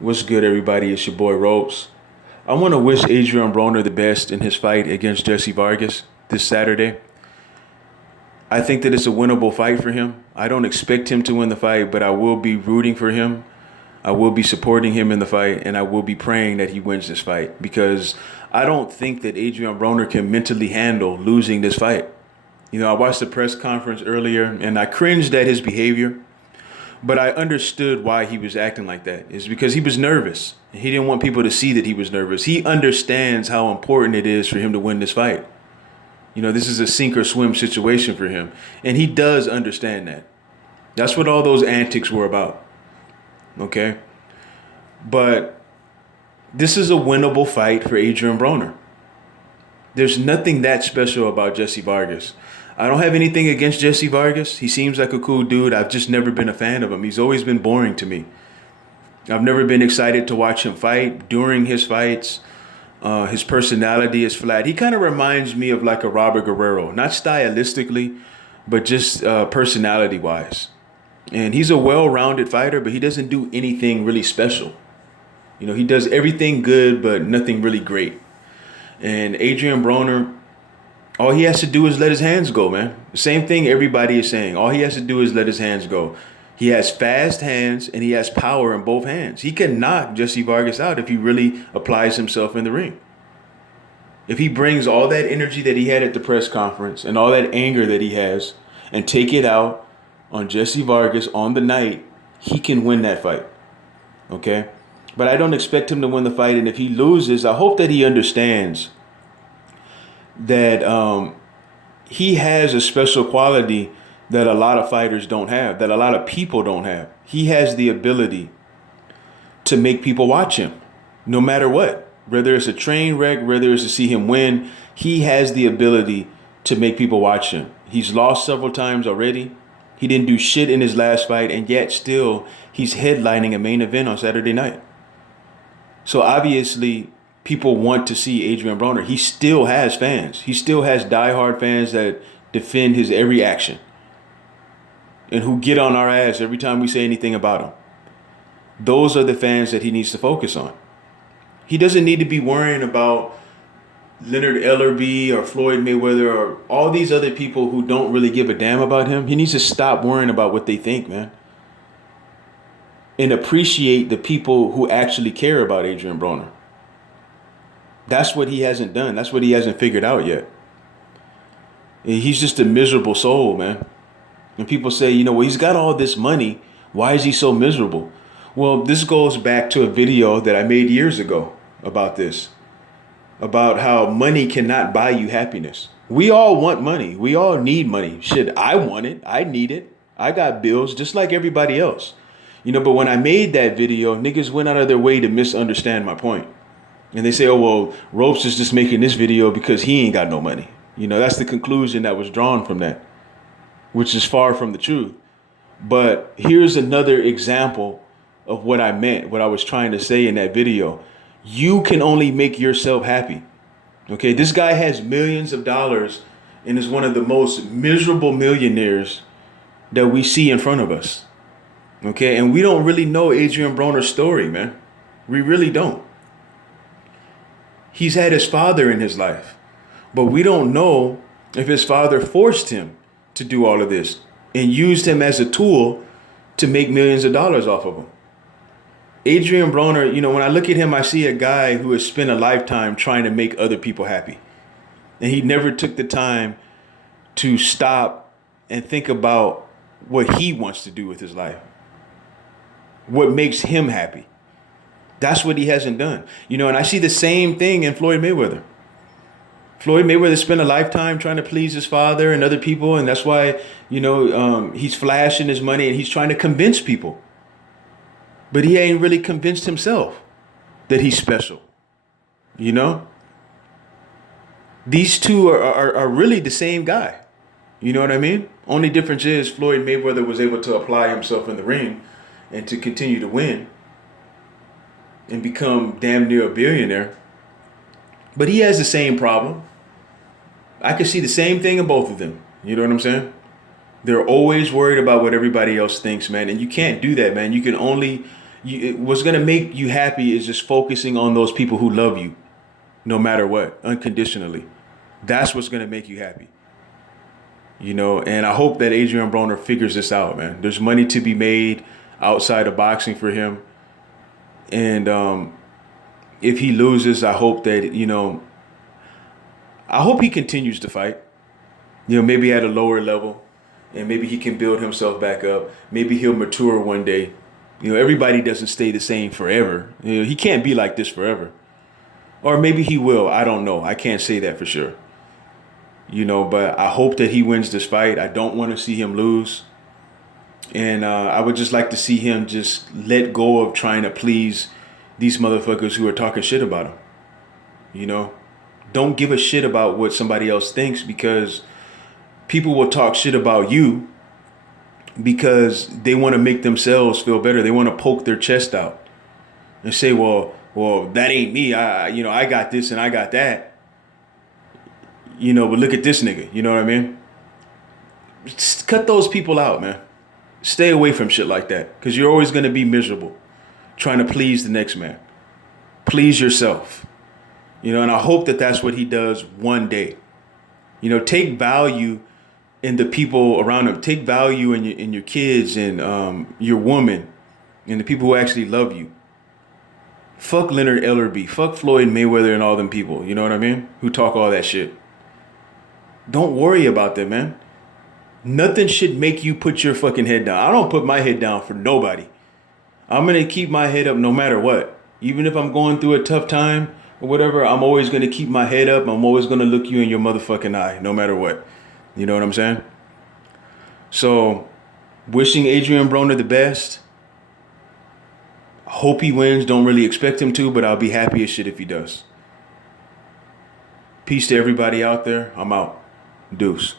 What's good, everybody? It's your boy Ropes. I want to wish Adrien Broner the best in his fight against Jessie Vargas this Saturday. I think that it's a winnable fight for him. I don't expect him to win the fight, but I will be rooting for him. I will be supporting him in the fight, and I will be praying that he wins this fight because I don't think that Adrien Broner can mentally handle losing this fight. I watched the press conference earlier, and I cringed at his behavior. But I understood why he was acting like that. It's because he was nervous. He didn't want people to see that he was nervous. He understands how important it is for him to win this fight. This is a sink or swim situation for him. And he does understand that. That's what all those antics were about. Okay? But this is a winnable fight for Adrien Broner. There's nothing that special about Jessie Vargas. I don't have anything against Jessie Vargas. He seems like a cool dude. I've just never been a fan of him. He's always been boring to me. I've never been excited to watch him fight. During his fights, his personality is flat. He kind of reminds me of like a Robert Guerrero, not stylistically, but just personality-wise. And he's a well-rounded fighter, but he doesn't do anything really special. He does everything good, but nothing really great. And Adrien Broner, all he has to do is let his hands go, man. The same thing everybody is saying. All he has to do is let his hands go. He has fast hands and he has power in both hands. He can knock Jessie Vargas out if he really applies himself in the ring. If he brings all that energy that he had at the press conference and all that anger that he has and take it out on Jessie Vargas on the night, he can win that fight. Okay? But I don't expect him to win the fight. And if he loses, I hope that he understands that he has a special quality that a lot of fighters don't have, that a lot of people don't have. He has the ability to make people watch him, no matter what. Whether it's a train wreck, whether it's to see him win, he has the ability to make people watch him. He's lost several times already. He didn't do shit in his last fight, and yet still he's headlining a main event on Saturday night. So obviously, people want to see Adrien Broner. He still has fans. He still has diehard fans that defend his every action and who get on our ass every time we say anything about him. Those are the fans that he needs to focus on. He doesn't need to be worrying about Leonard Ellerby or Floyd Mayweather or all these other people who don't really give a damn about him. He needs to stop worrying about what they think, man, and appreciate the people who actually care about Adrien Broner. That's what he hasn't done. That's what he hasn't figured out yet. He's just a miserable soul, man. And people say, well, he's got all this money. Why is he so miserable? Well, this goes back to a video that I made years ago about this, about how money cannot buy you happiness. We all want money. We all need money. Shit, I want it. I need it. I got bills just like everybody else. But when I made that video, niggas went out of their way to misunderstand my point. And they say, oh, well, Ropes is just making this video because he ain't got no money. That's the conclusion that was drawn from that, which is far from the truth. But here's another example of what I meant, what I was trying to say in that video. You can only make yourself happy. Okay, this guy has millions of dollars and is one of the most miserable millionaires that we see in front of us. Okay, and we don't really know Adrien Broner's story, man. We really don't. He's had his father in his life, but we don't know if his father forced him to do all of this and used him as a tool to make millions of dollars off of him. Adrien Broner, when I look at him, I see a guy who has spent a lifetime trying to make other people happy. And he never took the time to stop and think about what he wants to do with his life, what makes him happy. That's what he hasn't done. And I see the same thing in Floyd Mayweather. Floyd Mayweather spent a lifetime trying to please his father and other people. And that's why, he's flashing his money and he's trying to convince people. But he ain't really convinced himself that he's special. These two are really the same guy. You know what I mean? Only difference is Floyd Mayweather was able to apply himself in the ring and to continue to win and become damn near a billionaire. But he has the same problem. I can see the same thing in both of them. You know what I'm saying? They're always worried about what everybody else thinks, man. And you can't do that, man. You can only What's gonna make you happy is just focusing on those people who love you, no matter what, unconditionally. That's what's gonna make you happy. And I hope that Adrien Broner figures this out, man. There's money to be made outside of boxing for him, and if he loses, I hope that I hope he continues to fight. Maybe at a lower level, and maybe he can build himself back up. Maybe he'll mature one day. Everybody doesn't stay the same forever. He can't be like this forever. Or maybe he will. I don't know. I can't say that for sure. But I hope that he wins this fight. I don't want to see him lose. And I would just like to see him just let go of trying to please these motherfuckers who are talking shit about him. Don't give a shit about what somebody else thinks, because people will talk shit about you because they want to make themselves feel better. They want to poke their chest out and say, well, that ain't me. I got this and I got that. But look at this nigga. You know what I mean? Just cut those people out, man. Stay away from shit like that, because you're always going to be miserable trying to please the next man. Please yourself. And I hope that that's what he does one day. Take value in the people around him. Take value in your kids and your woman and the people who actually love you. Fuck Leonard Ellerby. Fuck Floyd Mayweather and all them people. You know what I mean? Who talk all that shit. Don't worry about them, man. Nothing should make you put your fucking head down. I don't put my head down for nobody. I'm going to keep my head up no matter what. Even if I'm going through a tough time or whatever, I'm always going to keep my head up. I'm always going to look you in your motherfucking eye, no matter what. You know what I'm saying? So, wishing Adrien Broner the best. Hope he wins. Don't really expect him to, but I'll be happy as shit if he does. Peace to everybody out there. I'm out. Deuce.